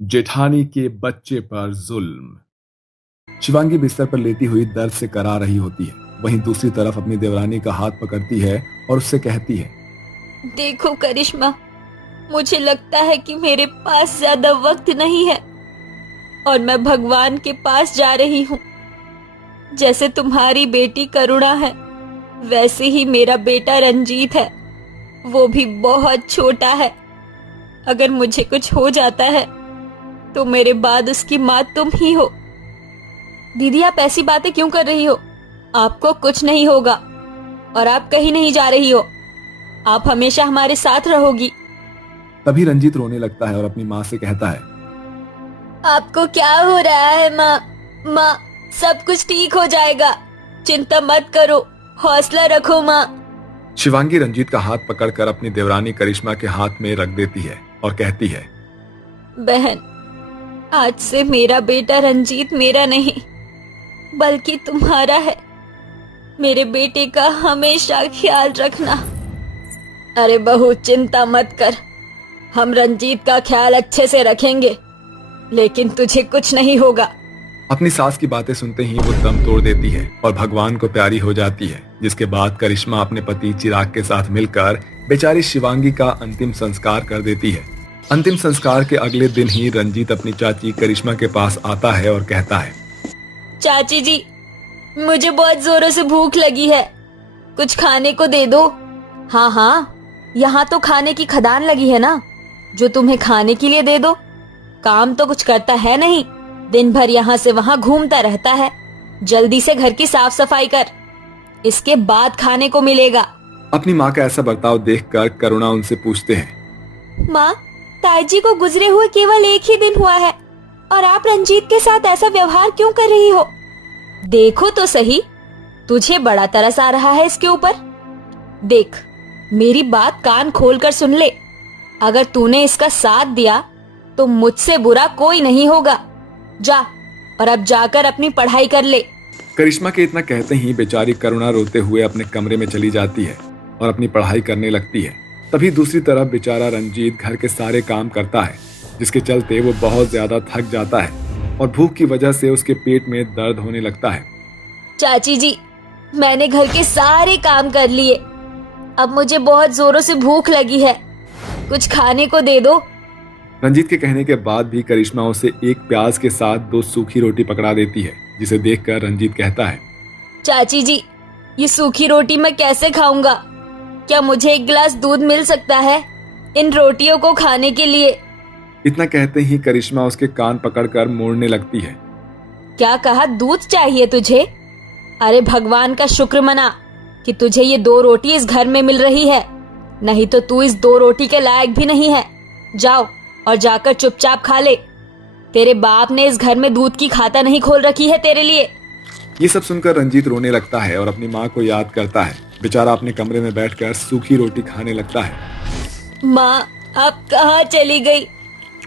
जेठानी के बच्चे पर जुल्म। शिवांगी बिस्तर पर लेटी हुई दर्द से करा रही होती है। वहीं दूसरी तरफ अपनी देवरानी का हाथ पकड़ती है और उससे कहती है, देखो करिश्मा, मुझे लगता है कि मेरे पास ज्यादा वक्त नहीं है और मैं भगवान के पास जा रही हूँ। जैसे तुम्हारी बेटी करुणा है, वैसे ही मेरा बेटा रंजीत है। वो भी बहुत छोटा है। अगर मुझे कुछ हो जाता है तो मेरे बाद उसकी माँ तुम ही हो। दीदी, आप ऐसी बातें क्यों कर रही हो? आपको कुछ नहीं होगा और आप कहीं नहीं जा रही हो। आप हमेशा हमारे साथ रहोगी। तभी रंजीत रोने लगता है और अपनी माँ से कहता है, आपको क्या हो रहा है माँ? माँ, सब कुछ ठीक हो जाएगा। चिंता मत करो, हौसला रखो माँ। शिवांगी रंजीत का हाथ पकड़कर अपनी देवरानी करिश्मा के हाथ में रख देती है और कहती है, बहन, आज से मेरा बेटा रंजीत मेरा नहीं बल्कि तुम्हारा है। मेरे बेटे का हमेशा ख्याल रखना। अरे बहू, चिंता मत कर, हम रंजीत का ख्याल अच्छे से रखेंगे, लेकिन तुझे कुछ नहीं होगा। अपनी सास की बातें सुनते ही वो दम तोड़ देती है और भगवान को प्यारी हो जाती है। जिसके बाद करिश्मा अपने पति चिराग के साथ मिलकर बेचारी शिवांगी का अंतिम संस्कार कर देती है। अंतिम संस्कार के अगले दिन ही रंजीत अपनी चाची करिश्मा के पास आता है और कहता है, चाची जी, मुझे बहुत जोरों से भूख लगी है, कुछ खाने को दे दो। हाँ हाँ, यहाँ तो खाने की खदान लगी है ना, जो तुम्हें खाने के लिए दे दो। काम तो कुछ करता है नहीं, दिन भर यहाँ से वहाँ घूमता रहता है। जल्दी से घर की साफ सफाई कर, इसके बाद खाने को मिलेगा। अपनी माँ का ऐसा बर्ताव देखकर करुणा उनसे पूछते हैं, माँ, ताईजी को गुजरे हुए केवल एक ही दिन हुआ है और आप रंजीत के साथ ऐसा व्यवहार क्यों कर रही हो? देखो तो सही, तुझे बड़ा तरस आ रहा है इसके ऊपर। देख, मेरी बात कान खोलकर सुन ले। अगर तूने इसका साथ दिया तो मुझसे बुरा कोई नहीं होगा। जा और अब जाकर अपनी पढ़ाई कर ले। करिश्मा के इतना कहते ही बेचारी करुणा रोते हुए अपने कमरे में चली जाती है और अपनी पढ़ाई करने लगती है। तभी दूसरी तरफ बेचारा रंजीत घर के सारे काम करता है, जिसके चलते वो बहुत ज्यादा थक जाता है और भूख की वजह से उसके पेट में दर्द होने लगता है। चाची जी, मैंने घर के सारे काम कर लिए। अब मुझे बहुत जोरों से भूख लगी है, कुछ खाने को दे दो। रंजीत के कहने के बाद भी करिश्मा उसे एक प्याज के साथ 2 सूखी रोटी पकड़ा देती है, जिसे देखकर रंजीत कहता है, चाची जी, ये सूखी रोटी मैं कैसे खाऊंगा? क्या मुझे एक गिलास दूध मिल सकता है इन रोटियों को खाने के लिए? इतना कहते ही करिश्मा उसके कान पकड़कर मोड़ने लगती है। क्या कहा? दूध चाहिए तुझे? अरे भगवान का शुक्र मना कि तुझे ये 2 रोटी इस घर में मिल रही है, नहीं तो तू इस 2 रोटी के लायक भी नहीं है। जाओ और जाकर चुपचाप खा ले। तेरे बाप ने इस घर में दूध की खाता नहीं खोल रखी है तेरे लिए। ये सब सुनकर रंजीत रोने लगता है और अपनी माँ को याद करता है। बेचारा अपने कमरे में बैठकर सूखी रोटी खाने लगता है। माँ, आप कहाँ चली गई?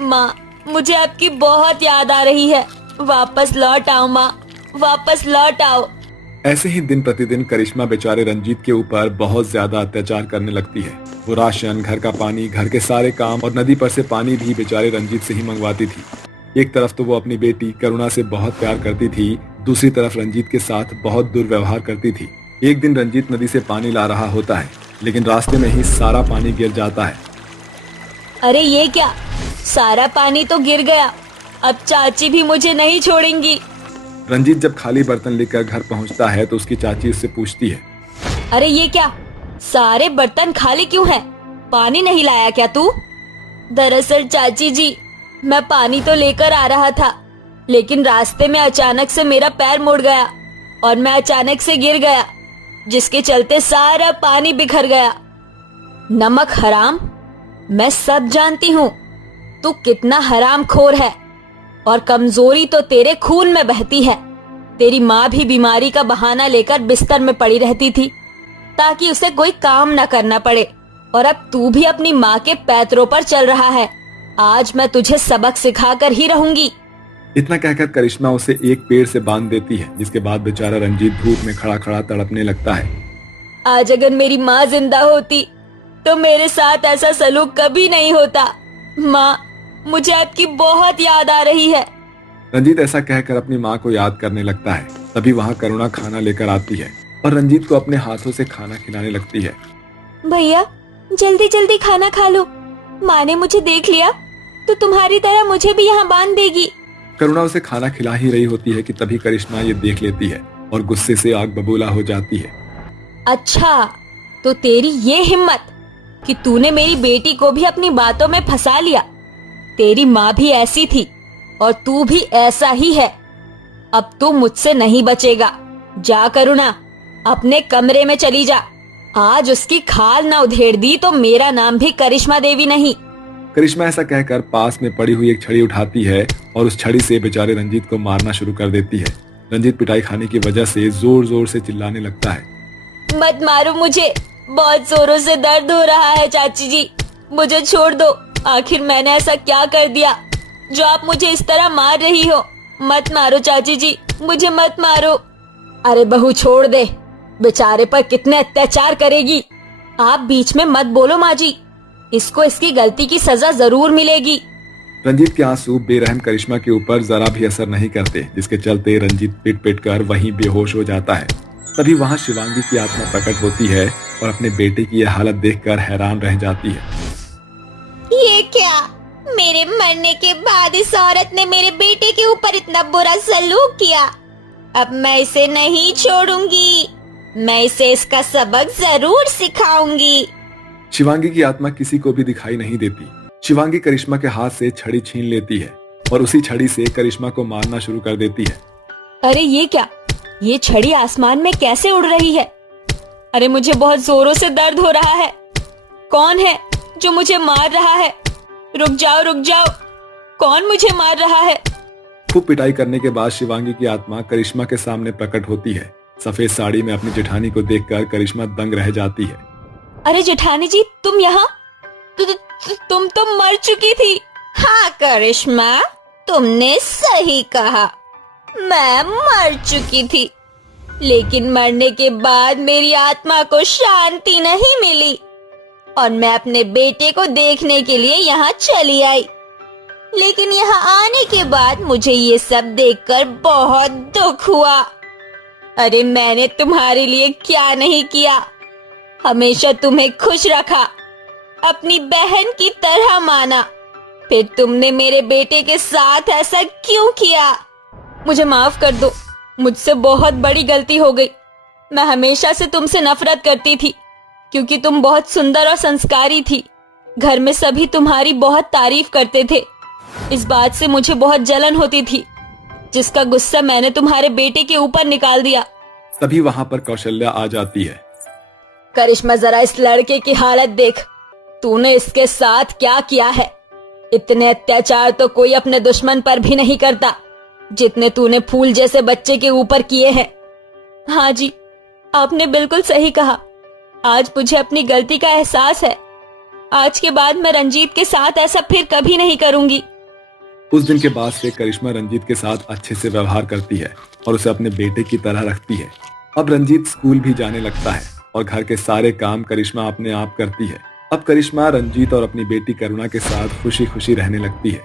माँ, मुझे आपकी बहुत याद आ रही है। वापस लौट आओ माँ, वापस लौट आओ। ऐसे ही दिन प्रतिदिन करिश्मा बेचारे रंजीत के ऊपर बहुत ज्यादा अत्याचार करने लगती है। वो राशन, घर का पानी, घर के सारे काम और नदी पर से पानी भी बेचारे रंजीत से ही मंगवाती थी। एक तरफ तो वो अपनी बेटी करुणा से बहुत प्यार करती थी, दूसरी तरफ रंजीत के साथ बहुत दुर्व्यवहार करती थी। एक दिन रंजीत नदी से पानी ला रहा होता है, लेकिन रास्ते में ही सारा पानी गिर जाता है। अरे ये क्या, सारा पानी तो गिर गया। अब चाची भी मुझे नहीं छोड़ेंगी। रंजीत जब खाली बर्तन लेकर घर पहुंचता है तो उसकी चाची उससे पूछती है, अरे ये क्या, सारे बर्तन खाली क्यों हैं? पानी नहीं लाया क्या तू? दरअसल चाची जी, मैं पानी तो लेकर आ रहा था, लेकिन रास्ते में अचानक से मेरा पैर मुड़ गया और मैं अचानक से गिर गया, जिसके चलते सारा पानी बिखर गया। नमक हराम, मैं सब जानती हूँ तू कितना हरामखोर है और कमजोरी तो तेरे खून में बहती है। तेरी माँ भी बीमारी का बहाना लेकर बिस्तर में पड़ी रहती थी ताकि उसे कोई काम न करना पड़े, और अब तू भी अपनी माँ के पैरों पर चल रहा है। आज मैं तुझे सबक सिखाकर ही रहूंगी। इतना कहकर करिश्मा उसे एक पेड़ से बांध देती है, जिसके बाद बेचारा रंजीत धूप में खड़ा खड़ा तड़पने लगता है। आज अगर मेरी माँ जिंदा होती तो मेरे साथ ऐसा सलूक कभी नहीं होता। माँ, मुझे आपकी बहुत याद आ रही है। रंजीत ऐसा कहकर अपनी माँ को याद करने लगता है। तभी वहाँ करुणा खाना लेकर आती है और रंजीत को अपने हाथों से खाना खिलाने लगती है। भैया जल्दी जल्दी खाना खा लो, माँ ने मुझे देख लिया तो तुम्हारी तरह मुझे भी यहाँ बांध देगी। करुणा उसे खाना खिला ही रही होती है कि तभी करिश्मा ये देख लेती है और गुस्से से आग बबूला हो जाती है। अच्छा, तो तेरी ये हिम्मत कि तूने मेरी बेटी को भी अपनी बातों में फंसा लिया। तेरी माँ भी ऐसी थी और तू भी ऐसा ही है। अब तू मुझसे नहीं बचेगा। जा करुणा, अपने कमरे में चली जा। आज उसकी खाल न उधेड़ दी तो मेरा नाम भी करिश्मा देवी नहीं। करिश्मा ऐसा कहकर पास में पड़ी हुई एक छड़ी उठाती है और उस छड़ी से बेचारे रंजीत को मारना शुरू कर देती है। रंजीत पिटाई खाने की वजह से जोर जोर से चिल्लाने लगता है। मत मारो मुझे, बहुत जोरों से दर्द हो रहा है चाची जी, मुझे छोड़ दो। आखिर मैंने ऐसा क्या कर दिया जो आप मुझे इस तरह मार रही हो? मत मारो चाची जी, मुझे मत मारो। अरे बहू छोड़ दे, बेचारे पर कितने अत्याचार करेगी। आप बीच में मत बोलो माँ जी, इसको इसकी गलती की सजा जरूर मिलेगी। रंजीत के आंसू बेरहम करिश्मा के ऊपर जरा भी असर नहीं करते, जिसके चलते रंजीत पिट पिट कर वहीं बेहोश हो जाता है। तभी वहाँ शिवांगी की आत्मा प्रकट होती है और अपने बेटे की यह हालत देखकर हैरान रह जाती है। ये क्या, मेरे मरने के बाद इस औरत ने मेरे बेटे के ऊपर इतना बुरा सलूक किया। अब मैं इसे नहीं छोड़ूंगी, मैं इसे इसका सबक जरूर सिखाऊंगी। शिवांगी की आत्मा किसी को भी दिखाई नहीं देती। शिवांगी करिश्मा के हाथ से छड़ी छीन लेती है और उसी छड़ी से करिश्मा को मारना शुरू कर देती है। अरे ये क्या, ये छड़ी आसमान में कैसे उड़ रही है? अरे मुझे बहुत जोरों से दर्द हो रहा है। कौन है जो मुझे मार रहा है? रुक जाओ, कौन मुझे मार रहा है? खूब पिटाई करने के बाद शिवांगी की आत्मा करिश्मा के सामने प्रकट होती है। सफेद साड़ी में अपनी जेठानी को देखकर करिश्मा दंग रह जाती है। अरे जेठानी जी, तुम यहाँ? तुम तो मर चुकी थी। हाँ करिश्मा, तुमने सही कहा, मैं मर चुकी थी, लेकिन मरने के बाद मेरी आत्मा को शांति नहीं मिली और मैं अपने बेटे को देखने के लिए यहाँ चली आई। लेकिन यहाँ आने के बाद मुझे ये सब देखकर बहुत दुख हुआ। अरे मैंने तुम्हारे लिए क्या नहीं किया, हमेशा तुम्हें खुश रखा, अपनी बहन की तरह माना, फिर तुमने मेरे बेटे के साथ ऐसा क्यों किया? मुझे माफ कर दो, मुझसे बहुत बड़ी गलती हो गई। मैं हमेशा से तुमसे नफरत करती थी क्योंकि तुम बहुत सुंदर और संस्कारी थी। घर में सभी तुम्हारी बहुत तारीफ करते थे। इस बात से मुझे बहुत जलन होती थी, जिसका गुस्सा मैंने तुम्हारे बेटे के ऊपर निकाल दिया। तभी वहाँ पर कौशल्या आ जाती है। करिश्मा जरा इस लड़के की हालत देख, तूने इसके साथ क्या किया है? इतने अत्याचार तो कोई अपने दुश्मन पर भी नहीं करता जितने तूने फूल जैसे बच्चे के ऊपर किए हैं। हाँ जी, आपने बिल्कुल सही कहा। आज मुझे अपनी गलती का एहसास है। आज के बाद मैं रंजीत के साथ ऐसा फिर कभी नहीं करूंगी। उस दिन के बाद से करिश्मा रंजीत के साथ अच्छे से व्यवहार करती है और उसे अपने बेटे की तरह रखती है। अब रंजीत स्कूल भी जाने लगता है और घर के सारे काम करिश्मा अपने आप करती है। अब करिश्मा रंजीत और अपनी बेटी करुणा के साथ खुशी खुशी रहने लगती है।